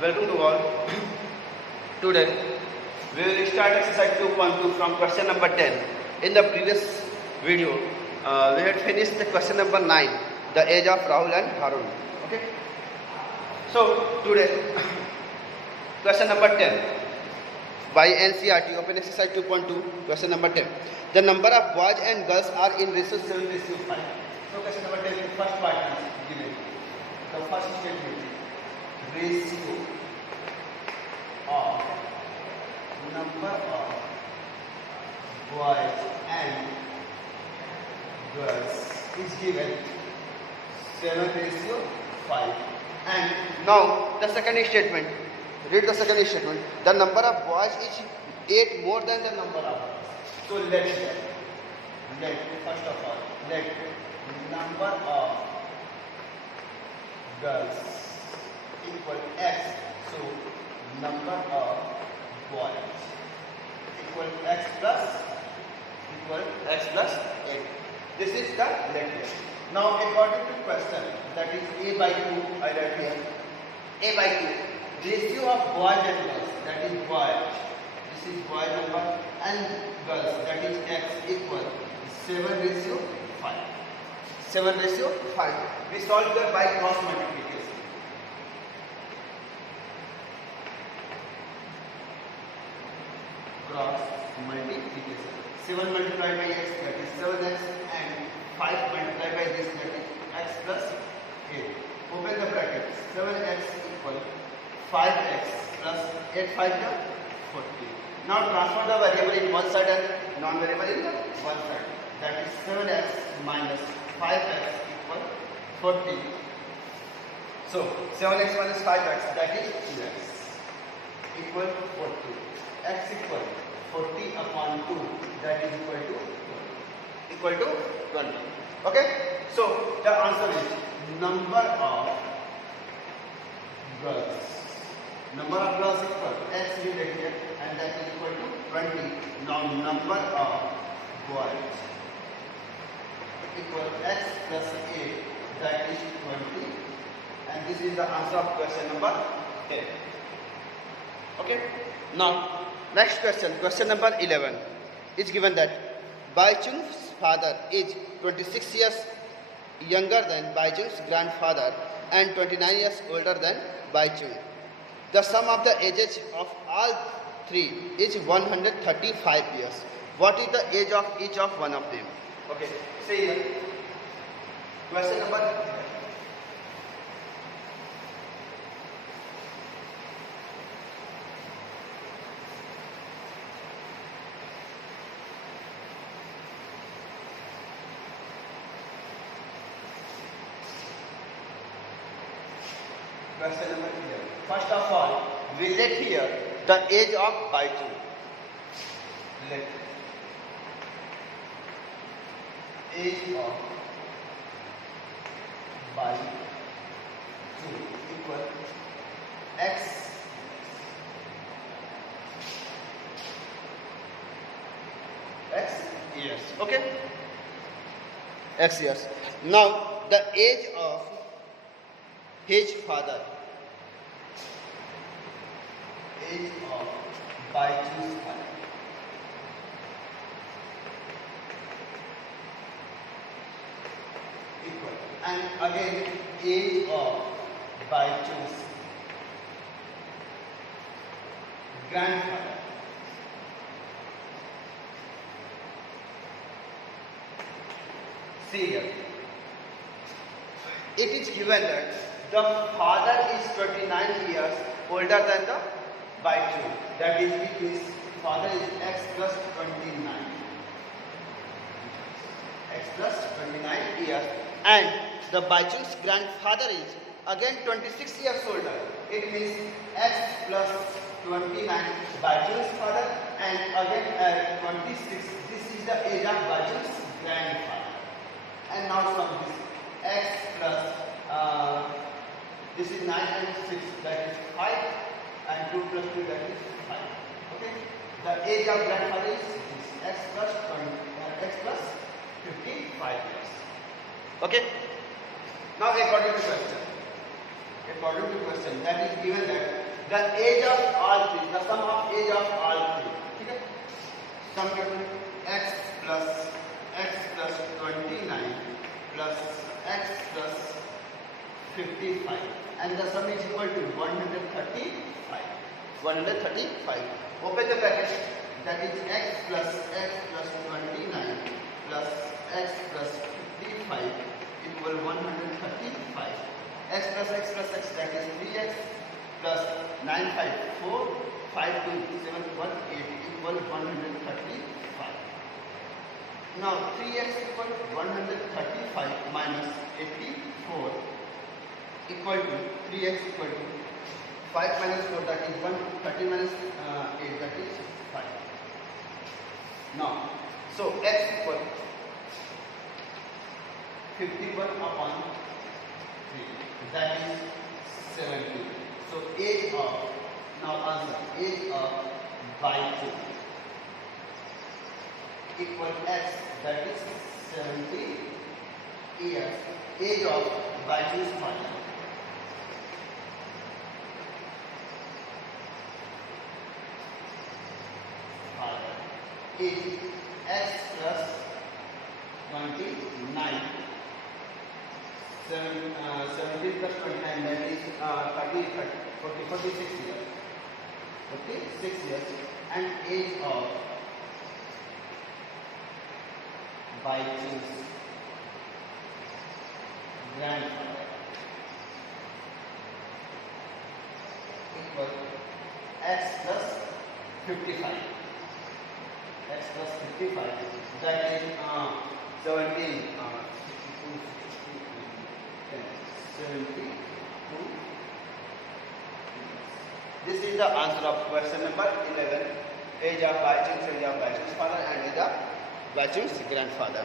welcome to all. Today we will start exercise 2.2 from question number 10. In the previous video, we had finished the question number 9, the age of Rahul and Harun. Okay. So today, question number 10 by NCERT, open exercise 2.2, question number 10. The number of boys and girls are in ratio 7:5. So question number 10, the first part is given. The first statement, ratio of number of boys and girls is given 7:5. And now the second statement, read the second statement. The number of boys is 8 more than the number of girls. So let first of all, let number of girls equal x. So number of boys equal x plus 8. This is the latest. Now according to question, that is a by 2, I write here a by 2. Ratio of boys and girls, that is boys. This is boy number and girls, that is x equal 7:5. 7:5. We solve that by cross multiplication. Cross multiplication. 7 multiplied by x, that is 7x, and 5 multiplied by this, that is x plus 8. Open the bracket. 7x equal 5x plus 8 5 is 40. Now transfer the variable in one side and non-variable in the one side. That is 7x minus 5x equal 40. So 7x minus 5x, that is 2x equal 40. X equal 40 upon 2, that is equal to 20. Okay? So the answer is number of girls. Number of girls equal x related, and that is equal to 20. Now number of boys equal x plus 8, that is 20. And this is the answer of question number 10. Okay? Now next question, question number 11 is given that Baichung's father is 26 years younger than Baichung's grandfather and 29 years older than Baichung. The sum of the ages of all three is 135 years. What is the age of each of one of them? Okay, see here. Question number 11. First of all, we let here the age of Baichung. Let age of Baichung equal x years. Okay? X years. Now the age of his father, age of Baichung's father, equal, and again age of Baichung's grandfather, see here. It is given that the father is 29 years older than the Baichung. That is, his father is x plus 29. X plus 29 years. And the Baichung's grandfather is again 26 years older. It means x plus 29, Baichung's father, and again 26. This is the age of Baichung's grandfather. And now sum this. X plus this is 9 and 6, that is 5, and 2 plus 2, that is 5. Okay? The age of grandfather is x plus 55 years. Okay? Now according to question, that is given that the age of all three, the sum of age of all three. ठीक है? Sum करते हैं x plus 29 plus x plus 55 and the sum is equal to 135. 135. Open the bracket. That is x plus 29 plus x plus 55 equal 135. X plus x that is 3x plus 954 52718 equal 135. Now 3x equal 135 minus 84 equal to 3x equal to 5 minus 4 that is 1, 30 minus 8 that is 5. Now, so x equal 51 upon 3 that is 70. So age of, now answer, age of y2 equal x that is 70 years. Age of y2's father. Is x plus 29. 17 plus 29 that is 46 years. 46 years and age of y2's grandfather equal x plus 55. X plus 55 that is 17 72. This is the answer of question number 11. Age of y2's father and age of y2's grandfather.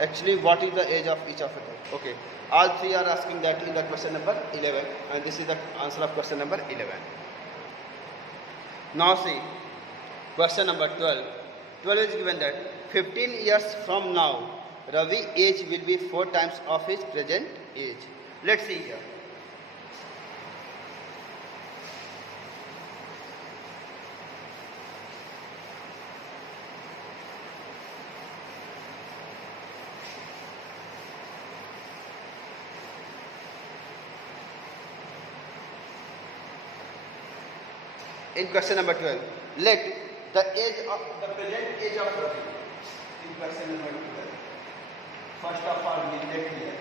Actually, what is the age of each of them? Okay, all three are asking that in the question number 11 and this is the answer of question number 11. Now see question number 12. 12 is given that 15 years from now, Ravi's age will be 4 times of his present age. Let's see here. In question number 12, let the present age of Ravi. In question number 12, first of all, we let here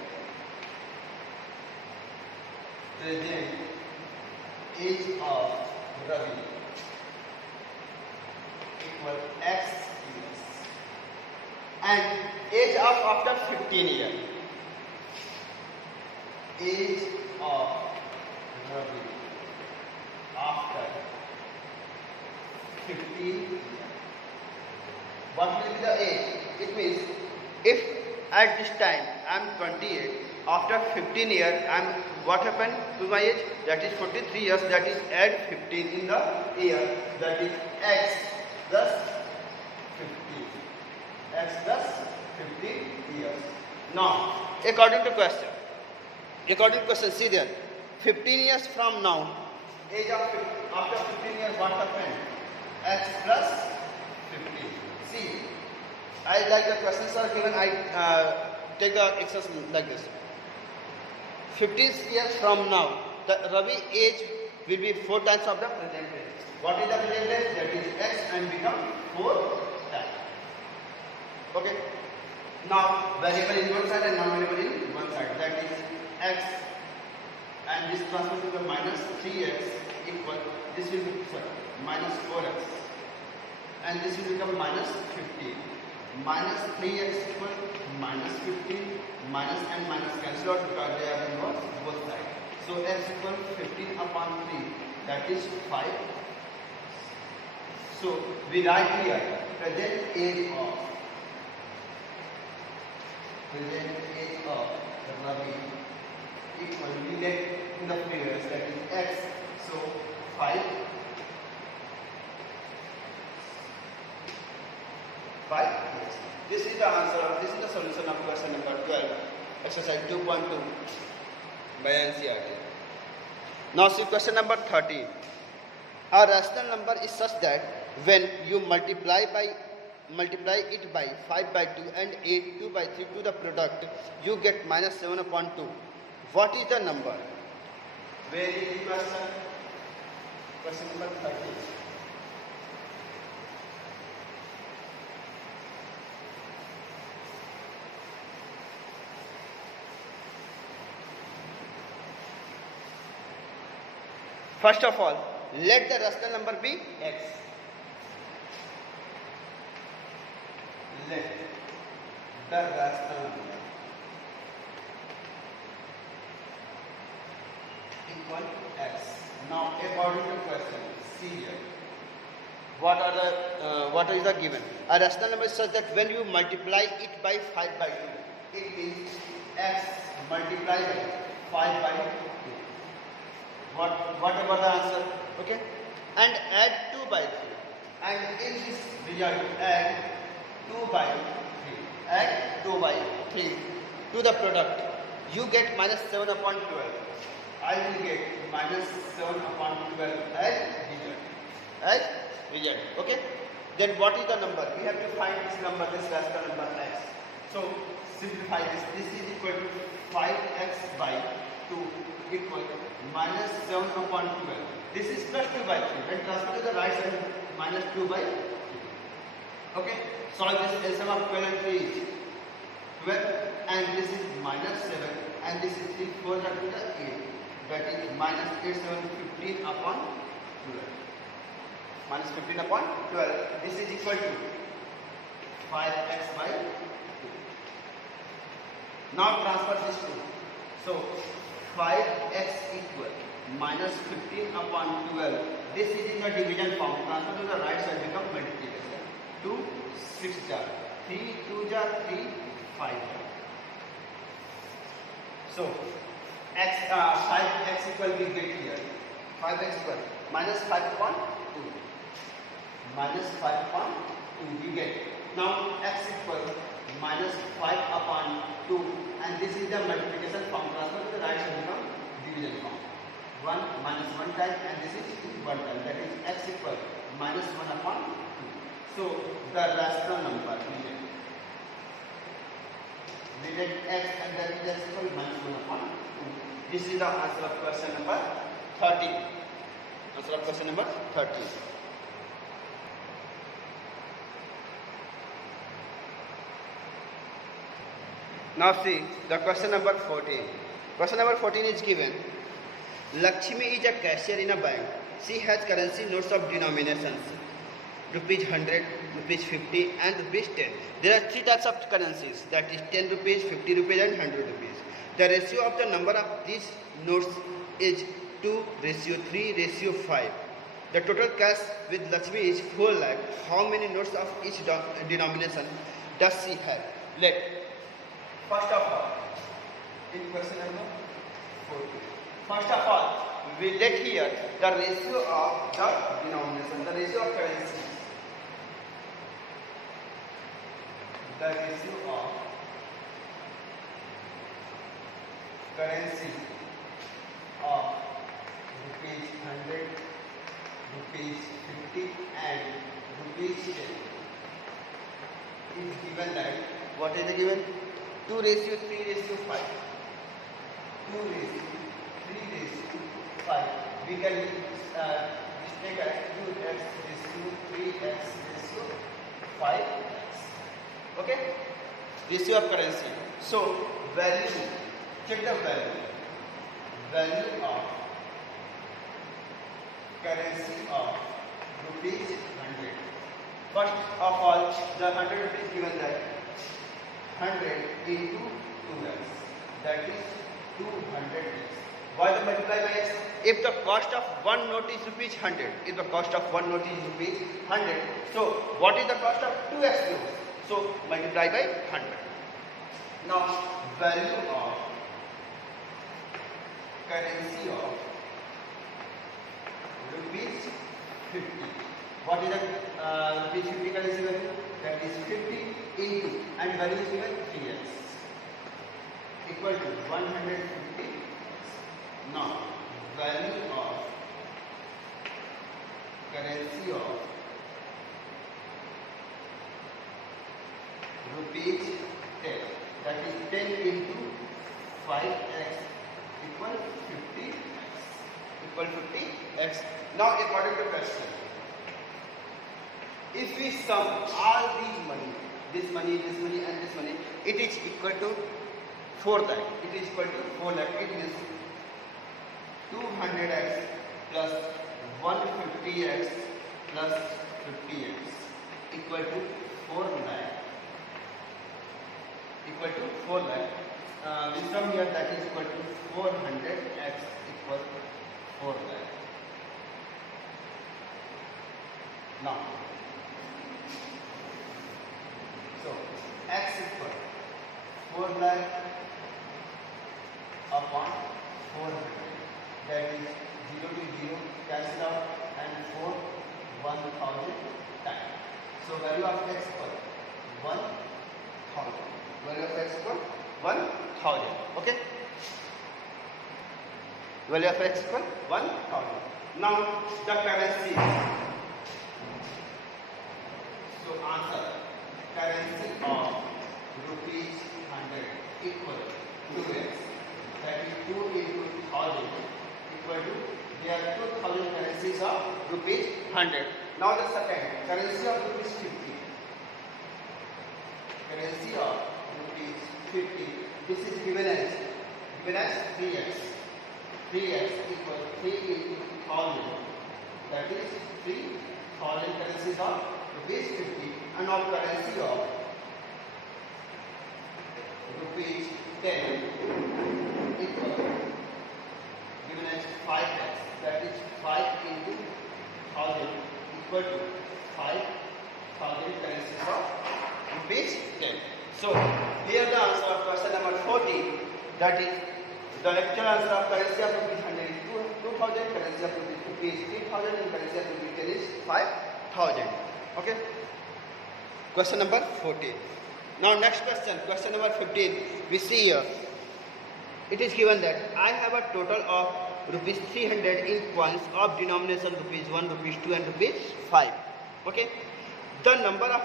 present age of Ravi equal x years and age of after 15 years. Age of Ravi after 15 years. What will be the age? It means if at this time I am 28, after 15 years what happened to my age? That is 43 years, that is add 15 in the year, that is x plus 15. X plus 15 years. Now, according to question, see there, 15 years from now, age of after 15 years what happened? X plus 15. See, I like the questions are given, I take the exercise like this. 15 years from now, the Ravi age will be 4 times of the present age. What is the present age? That is x and become 4 times. Okay. Now, variable in one side and non-variable in one side. That is x and this transforms to the minus 3x equal, this will be minus 4x and this will become minus 15. Minus 3x equal minus 15, minus and minus cancel out because they are involved both sides. So x equal 15 upon 3, that is 5. So we write here present age of Ravi equal, we get in the previous, that is x. So 5. 5. This is the answer. This is the solution of question number 12, exercise 2.2 by NCERT. Now see question number 13. A rational number is such that when you multiply it by 5 by 2 and 8 2 by 3 to the product, you get minus 7 upon 2. What is the number? Very easy question. Question number 30. First of all, let the rational number be x. Let the rational number equal x. Now, according to question, see here. What is the given? A rational number is such that when you multiply it by 5 by 2, it means x multiplied by 5 by 2. What about the answer? Okay. And add 2 by 3. And in this result, add 2 by 3. Add 2 by 3 to the product. You get minus 7 upon 12. I will get minus 7 upon 12 as result. Okay. Then what is the number? We have to find this number, this rational number x. So simplify this. This is equal to 5x by 2 equal minus 7 upon 12. This is plus 2 by 3. When transfer to the right side, minus 2 by 3. Okay. Solve this LCM of 12 and 3 is 12, and this is minus 7, and this is 3, 4 that is 8. That is minus 8, 7, 15 upon 12. Minus 15 upon 12. This is equal to 5x by 2. Now transfer this to. So 5x equal minus 15 upon 12. This is in the division form. Transfer to the right side become multiplication. 2, 6 jar. 3, 2 jar, 3, 5 jar. So, 5x equal we get here. 5x equal minus 5 upon 2. Minus 5 upon 2 we get. Now, x equal minus 5 upon 2. And this is the multiplication form. Transfer to the right side become division form. 1 minus 1 time, and this is 1 time. That is x equal minus 1 upon 2. So the rational number we get x, and that is x equal minus 1 upon 2. This is the answer of question number 30. Answer of question number 30. Now see the question number 14. Question number 14 is given. Lakshmi is a cashier in a bank. She has currency notes of denominations rupees 100, rupees 50 and rupees 10. There are three types of currencies, that is 10 rupees, 50 rupees and 100 rupees. The ratio of the number of these notes is 2:3:5. The total cash with Lakshmi is 4 lakh. How many notes of each denomination does she have? First of all, in question number 14. First of all, we let here the ratio of the denomination, the ratio of currency. The ratio of currency of rupees 100, rupees 50 and rupees 10 is given that, what is the given? 2:3:5. 2:3:5. We can take as 2x:3x:5x. Okay? Ratio of currency. So value, check the value. Value of currency of rupees 100. First of all, the 100 rupees given that 100 into 2x, that is 200x. Why the multiply by x? If the cost of one note is rupees 100, if the cost of one note is rupees 100, so what is the cost of 2x notes? So multiply by 100. Now value of currency of rupees 50. What is the rupees 50 currency value? That is 50 into, and value is given 3x equal to 150. Now value of currency of rupees 10, that is 10 into 5x equal 50x. Now according to question, if we sum all these money, this money and this money, it is equal to 4 lakh. It is equal to 4 lakh. It means 200x plus 150x plus 50x equal to 4 lakh. Equal to 4 lakh. We sum here, that is equal to 400x equal 4 lakh. Now, so x equal 4 lakh upon 400, that is 0 to 0 cancel out and 4 1000 times. So value of x equal 1000. Value of x equal 1000. Okay. Value of x equal 1000. Now the currency. So answer, currency of rupees 100 equal 2x, that is 2 into 1000 equal to, there are 2000 currencies of rupees 100. Now the second, currency of rupees 50. Currency of rupees 50. This is given as 3x. 3x equal 3 into 1000, that is 3000 currencies of rupees 50, and of currency of rupees 10 equal given as 5x, that is 5 into 1000 equal to 5000 currencies of rupees 10. So here the answer of question number 14, that is the actual answer of currency of rupees 100 is 2000, currency of rupees 50 is 3000, and currency of rupees 10 is 5000. Okay. Question number 14. Now next question, question number 15. We see here, it is given that I have a total of rupees 300 in coins of denomination rupees 1, rupees 2 and rupees 5. Okay. The number of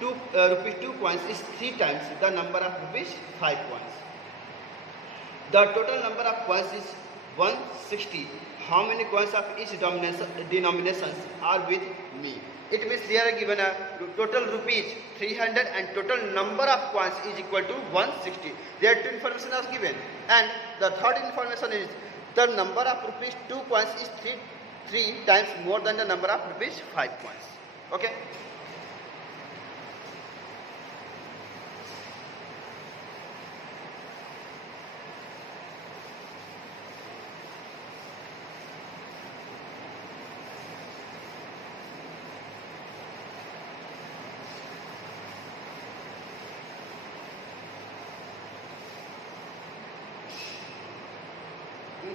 rupees 2 coins is 3 times the number of rupees 5 coins. The total number of coins is 160. How many coins of each denominations are with me? It means they are given a total rupees 300 and total number of coins is equal to 160. There are two information are given, and the third information is the number of rupees 2 coins is 3 times more than the number of rupees 5 coins. Okay.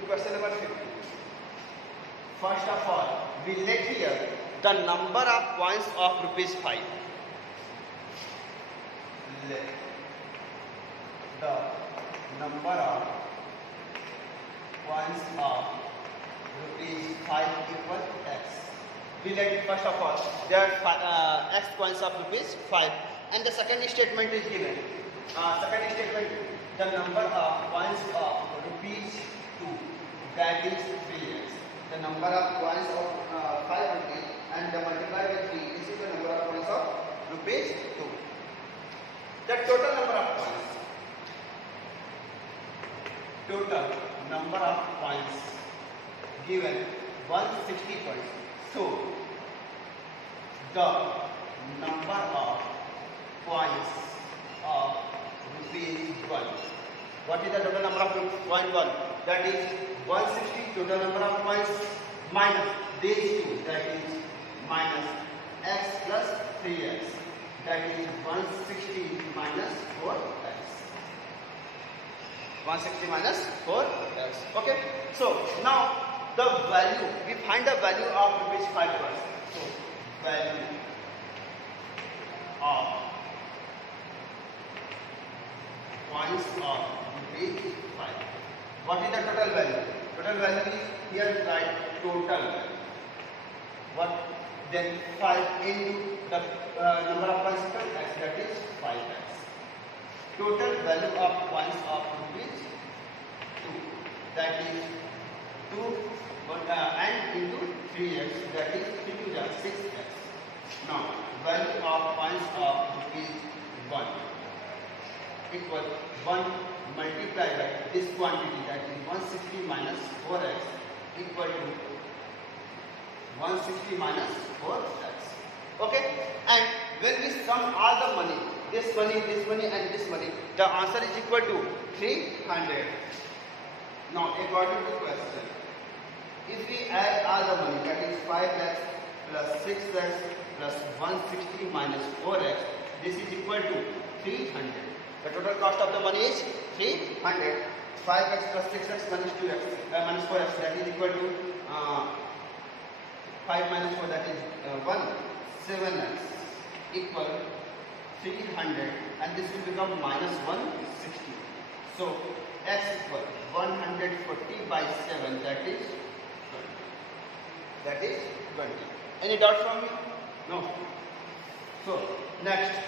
Question number 15. First of all, we let here the number of coins of rupees 5. Let the number of coins of rupees 5 equal x. We let it first of all, there are x coins of rupees 5, and the second statement is given. Second statement, the number of coins of rupees 2, that is 3x. The number of coins of 500 and multiplied by 3, this is the number of coins of rupees 2. The total number of coins. Total number of coins given 160 coins. So the number of coins of rupees 1. What is the total number of coin 1? That is 160. Total number of coins minus these 2, that is minus x plus 3x, that is 160 minus 4x. 160 minus 4x. Okay. So now the value, we find the value of rupees 5 coins. So value of coins of rupees 5. What is the total value? Total value is here write total value. What? Then 5 into the number of participants x, that is 5x. Total value of points of rupees 2, that is 2 and into 3x, that is 3 to the 6x. Now value of points of rupees 1 equal 1 multiplied by this quantity, that is 160 minus 4x equal to 160 minus 4x. Okay, and when we sum all the money, this money and this money, the answer is equal to 300. Now according to question, if we add all the money, that is 5x plus 6x plus 160 minus 4x, this is equal to 300. The total cost of the money is 300. 5x plus 6x minus 2x minus 4x, that is equal to 5 minus 4, that is 1. 7x equal 300, and this will become minus 160. So x equal 140 by 7, that is 20. That is 20. Any doubt from me? No. So next,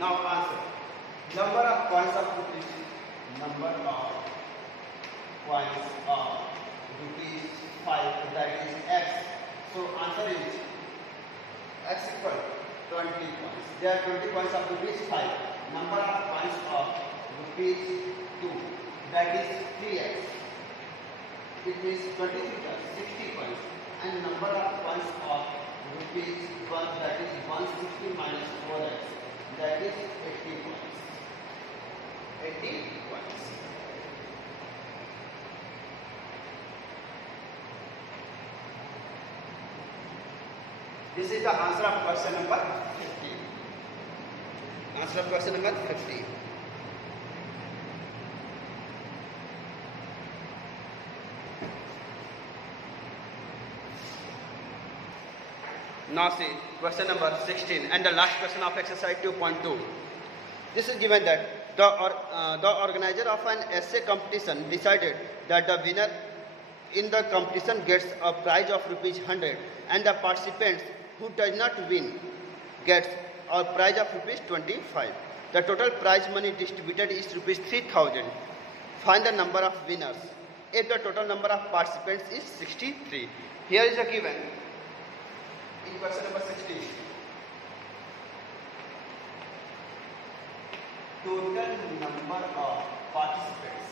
now answer. Number of coins of rupees. Number of coins of rupees 5, that is x. So answer is x equal 20 coins. There are 20 coins of rupees 5. Number of coins of rupees 2, that is 3x. It is 20 plus 60 coins. And number of coins of rupees 1, that is 160 minus 4x, that is 80 coins. 80 coins. This is the answer of question number 50. Answer of question number 50. Now see question number 16 and the last question of exercise 2.2. This is given that the organizer of an essay competition decided that the winner in the competition gets a prize of rupees 100 and the participants who does not win gets a prize of rupees 25. The total prize money distributed is rupees 3000. Find the number of winners if the total number of participants is 63. Here is a given in question number 16. Total number of participants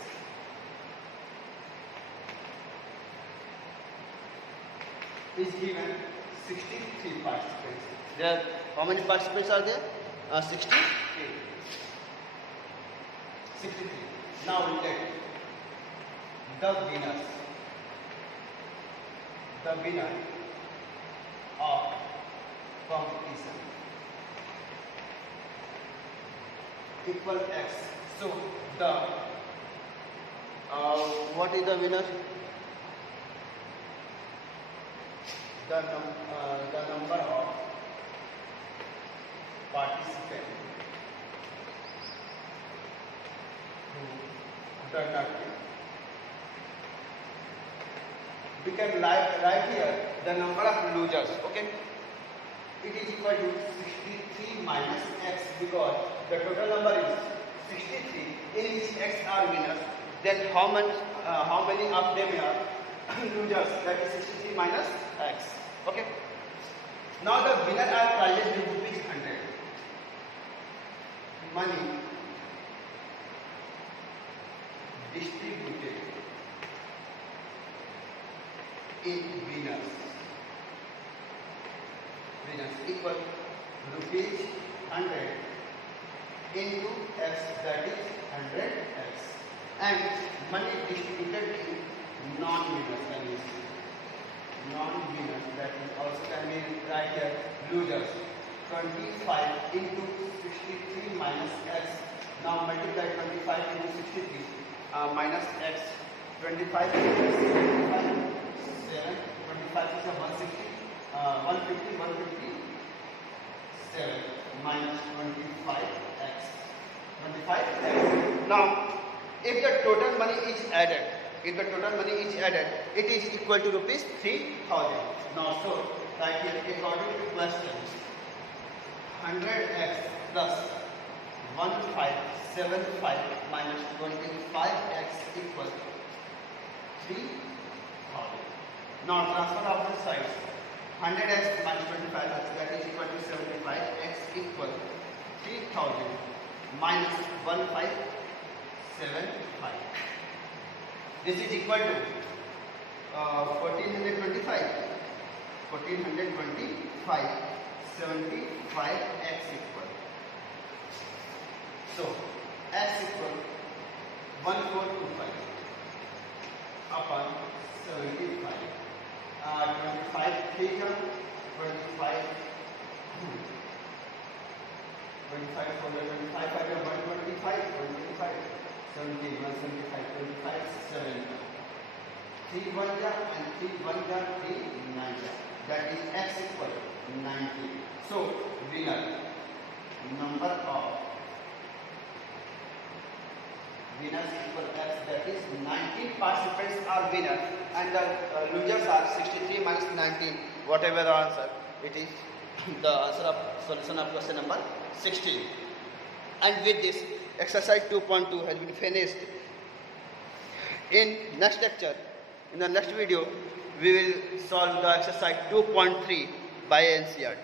is given 63 participants. There, how many participants are there? 63. 63. Now we get the winners. The winner of competition equal x. So the what is the winner? The number of participants who did not win. We can write here the number of losers. Okay, it is equal to 63 minus x because the total number is 63 in which x are winners. Then how many of them are losers? That is 63 minus x. Okay. Now the winner are prizes with rupees 100. Money distributed in winners. Winners equal rupees 100 into x, that is 100x, and money distributed in non-winners. Non-winners, that is also can be right here losers. 25 into 63 minus x. Now multiply 25 into 63 minus x. 25 into 7. 25 is a 160. 150. 7 minus 25x. 25x. Now, if the total money is added, if the total money is added, it is equal to rupees 3000. Now, so like here, according to question, 100x plus 1575 minus 25x equals 3000. Now transfer of the sides. 100x minus 25x, that is equal to 75x equal 3000 minus 1575. This is equal to 1425. 75x equal. So x equal 1425 upon 75. 25 theta, 25 for the 25 5 125, 125, 17, 175, 25, 7. 3 1 ja and 3 1 ja, 3 9 ja. That is x equal 90. So winner, number of winners equal x, that is 19 participants are winner and the losers are 63 minus 19. Whatever the answer, it is the answer of solution of question number 16. And with this, exercise 2.2 has been finished. In next lecture, in the next video, we will solve the exercise 2.3 by NCERT.